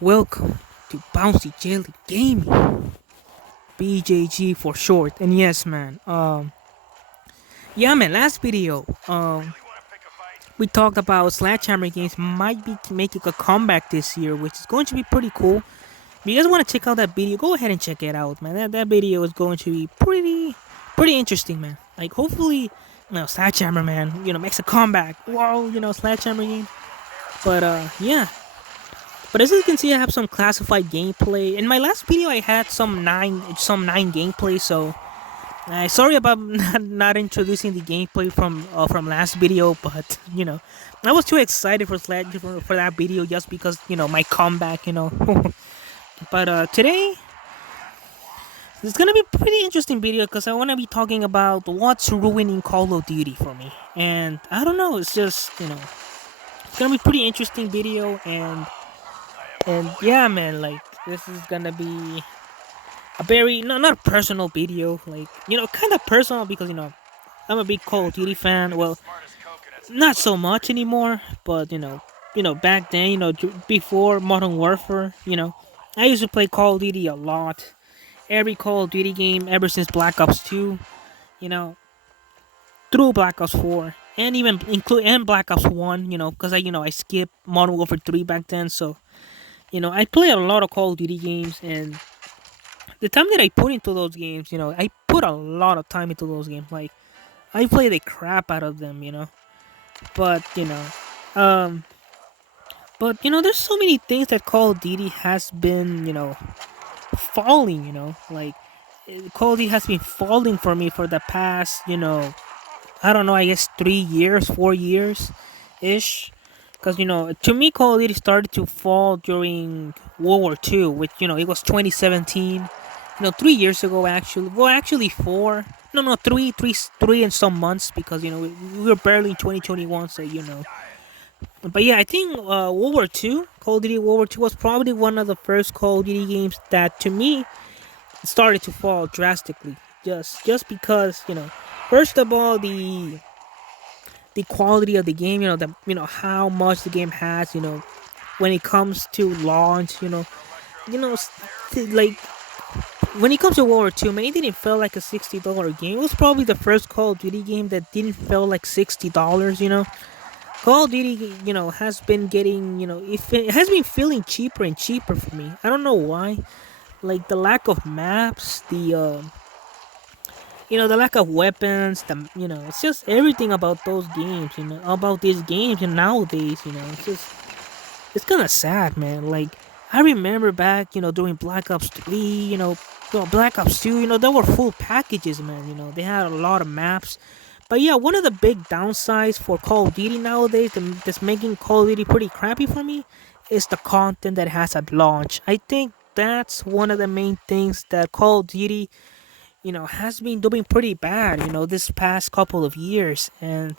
Welcome to Bouncy Jelly Gaming, BJG for short. And yes, man. Yeah, man. Last video, we talked about Sledgehammer games might be making a comeback this year, which is going to be pretty cool. If you guys want to check out that video, go ahead and check it out, man. That video is going to be pretty interesting, man. Like, hopefully, Sledgehammer, man, makes a comeback. Whoa, Sledgehammer game. But yeah. But as you can see, I have some classified gameplay. In my last video, I had some nine gameplay. So, sorry about not introducing the gameplay from last video. But I was too excited for that video just because my comeback. But today it's gonna be a pretty interesting video because I want to be talking about what's ruining Call of Duty for me. And I don't know. It's just it's gonna be a pretty interesting video and yeah, man, like this is gonna be a very not a personal video, like kind of personal because I'm a big Call of Duty fan. Well, not so much anymore, but back then, before Modern Warfare, I used to play Call of Duty a lot. Every Call of Duty game ever since Black Ops 2, you know, through Black Ops 4, and even include and Black Ops 1, because I skipped Modern Warfare 3 back then, so I play a lot of Call of Duty games, and the time that I put into those games, I put a lot of time into those games. Like, I play the crap out of them, But um, there's so many things that Call of Duty has been, falling. Like Call of Duty has been falling for me for the past, I don't know, I guess 3 years, 4 years, ish. Because to me, Call of Duty started to fall during World War II, which it was 2017. 3 years ago actually. Well, actually four. No, no, three and some months because we were barely in 2021. So But yeah, I think World War II, Call of Duty World War II was probably one of the first Call of Duty games that to me started to fall drastically. Just because first of all the quality of the game, the how much the game has, when it comes to launch, like when it comes to World War II, man, it didn't feel like a $60 game. It was probably the first Call of Duty game that didn't feel like $60. Call of Duty, has been getting, it has been feeling cheaper and cheaper for me. I don't know why. Like the lack of maps, the lack of weapons, it's just everything about those games, about these games and nowadays, it's kind of sad, man. Like I remember back, during Black Ops 3, Black Ops 2, there were full packages, man. They had a lot of maps. But yeah, one of the big downsides for Call of Duty nowadays that's making Call of Duty pretty crappy for me is the content that it has at launch. I think that's one of the main things that Call of Duty has been doing pretty bad, this past couple of years. And,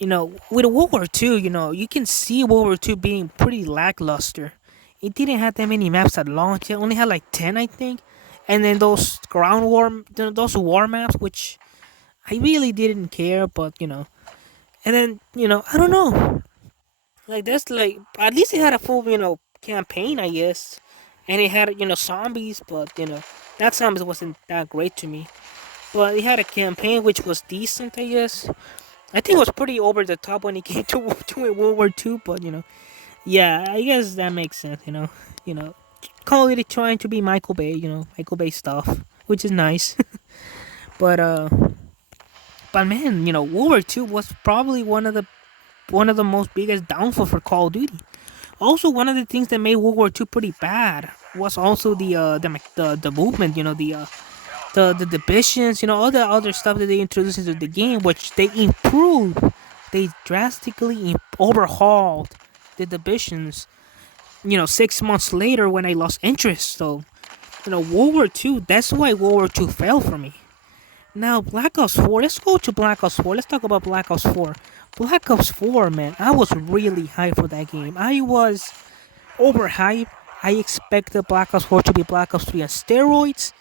with World War II, you can see World War II being pretty lackluster. It didn't have that many maps at launch. It only had like 10, I think. And then those ground war, those war maps, which I really didn't care, but, And then, I don't know. Like, that's like, at least it had a full, campaign, I guess. And it had, zombies, but, that zombies wasn't that great to me. But it had a campaign which was decent, I guess. I think it was pretty over the top when it came to World War II, but, yeah, I guess that makes sense, Call it trying to be Michael Bay, Michael Bay stuff, which is nice. but, but man, World War II was probably one of the most biggest downfall for Call of Duty. Also, one of the things that made World War II pretty bad was also the movement. The divisions. All the other stuff that they introduced into the game, which they improved. They drastically overhauled the divisions. 6 months later when I lost interest. So, World War II. That's why World War II fell for me. Now, Black Ops 4. Let's go to Black Ops 4. Let's talk about Black Ops 4. Black Ops 4, man. I was really hyped for that game. I was overhyped. I expected Black Ops 4 to be Black Ops 3 on steroids.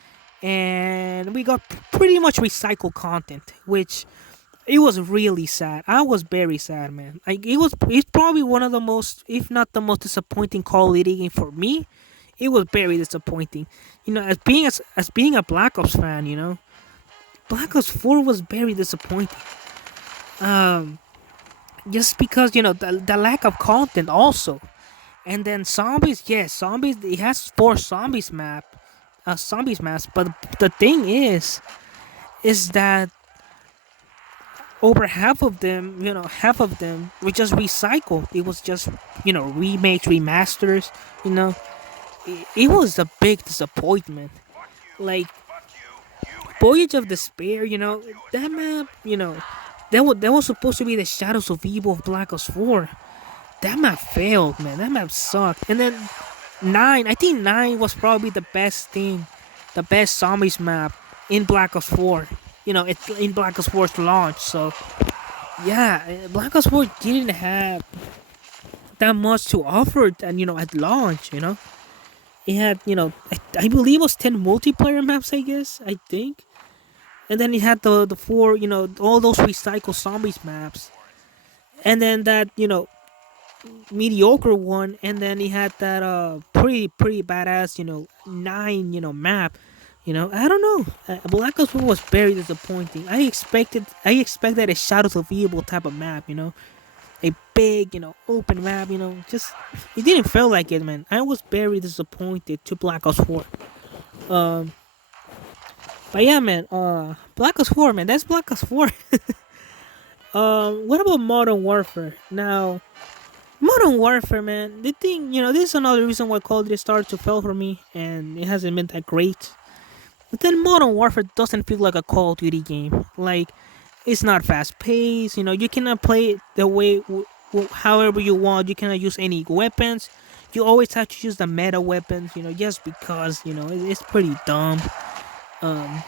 And we got pretty much recycled content, which It was really sad. I was very sad, man. Like it's probably one of the most, if not the most disappointing Call of Duty game for me. It was very disappointing. As being a Black Ops fan, Black Ops 4 was very disappointing. Um, just because the lack of content also, and then zombies. Yes, zombies. It has four zombies maps. But the thing is that over half of them were just recycled. It was just remakes, remasters. You know, it was a big disappointment. Like Voyage of Despair. That map. That was supposed to be the Shadows of Evil of Black Ops 4. That map failed, man. That map sucked. And then 9, I think 9 was probably the best zombies map in Black Ops 4. In Black Ops 4's launch. So yeah, Black Ops 4 didn't have that much to offer, and at launch. It had I believe it was 10 multiplayer maps. I think, and then it had the four all those recycled zombies maps, and then that mediocre one, and then he had that pretty badass 9 map. I don't know. Black Ops 1 was very disappointing. I expected a Shadows of Evil type of map. A big open map. Just it didn't feel like it, man. I was very disappointed to Black Ops 4. Um, but yeah, man. Black Ops 4, man. That's Black Ops 4. What about Modern Warfare now? Modern Warfare, man. The thing, this is another reason why Call of Duty started to fail for me, and it hasn't been that great. But then Modern Warfare doesn't feel like a Call of Duty game. Like, it's not fast paced. You cannot play it the way, however you want. You cannot use any weapons. You always have to use the meta weapons. Just because it's pretty dumb. Um,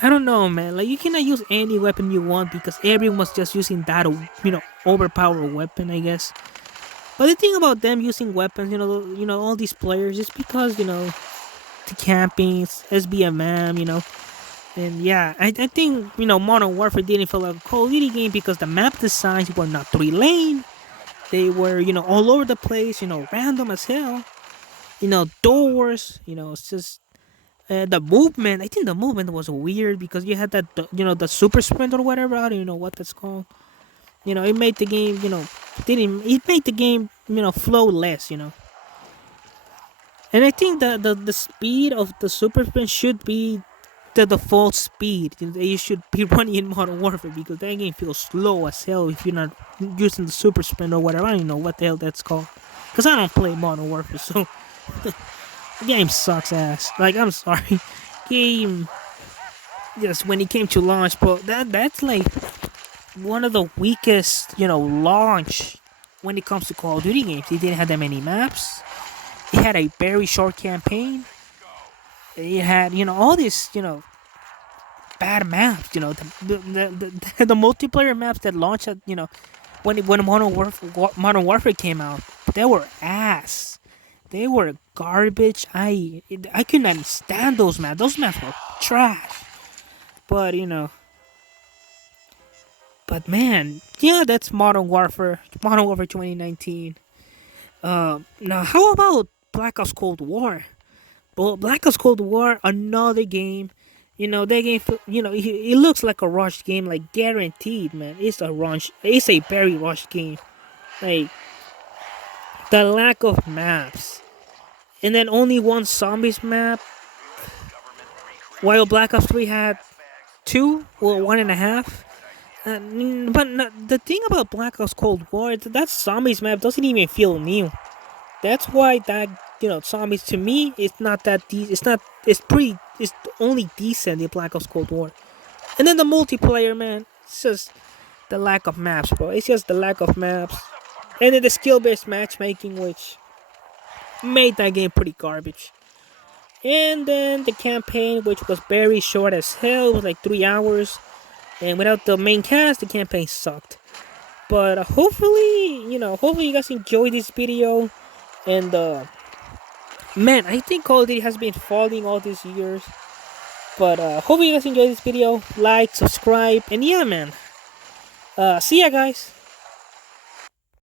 I don't know, man. Like, you cannot use any weapon you want because everyone's just using that overpowered weapon, I guess. But the thing about them using weapons, all these players, is because the campings, SBMM, and yeah, I think Modern Warfare didn't feel like a Call of Duty game because the map designs were not 3 lane. They were all over the place, random as hell. Doors, it's just the movement. I think the movement was weird because you had that the super sprint or whatever. I don't even know what that's called. It made the game didn't it made the game flow less. And I think that the speed of the super sprint should be the default speed that you should be running in Modern Warfare because that game feels slow as hell if you're not using the super sprint or whatever. I don't even know what the hell that's called because I don't play Modern Warfare, so the game sucks ass. Like, I'm sorry, game. Just when it came to launch, but that's like one of the weakest launch when it comes to Call of Duty games. It didn't have that many maps. It had a very short campaign. It had all these bad maps. The multiplayer maps that launched at when Modern Warfare came out, they were ass. They were garbage. I couldn't stand those maps. Those maps were trash. But but man, yeah, that's Modern Warfare. Modern Warfare 2019. Now how about Black Ops Cold War? Well, Black Ops Cold War, another game. That game. It looks like a rushed game, like guaranteed, man. It's a rush. It's a very rushed game. Like the lack of maps, and then only one zombies map. While Black Ops 3 had two, well, 1.5. But the thing about Black Ops Cold War is that zombies map doesn't even feel new. That's why that zombies to me it's not that it's not it's only decent in Black Ops Cold War. And then the multiplayer, man, it's just the lack of maps, bro. It's just the lack of maps, and then the skill-based matchmaking, which made that game pretty garbage. And then the campaign, which was very short as hell, it was like 3 hours, and without the main cast, the campaign sucked. But hopefully you guys enjoyed this video. And man, I think Call of Duty has been falling all these years. But hopefully you guys enjoyed this video. Like, subscribe, and yeah, man. See ya, guys.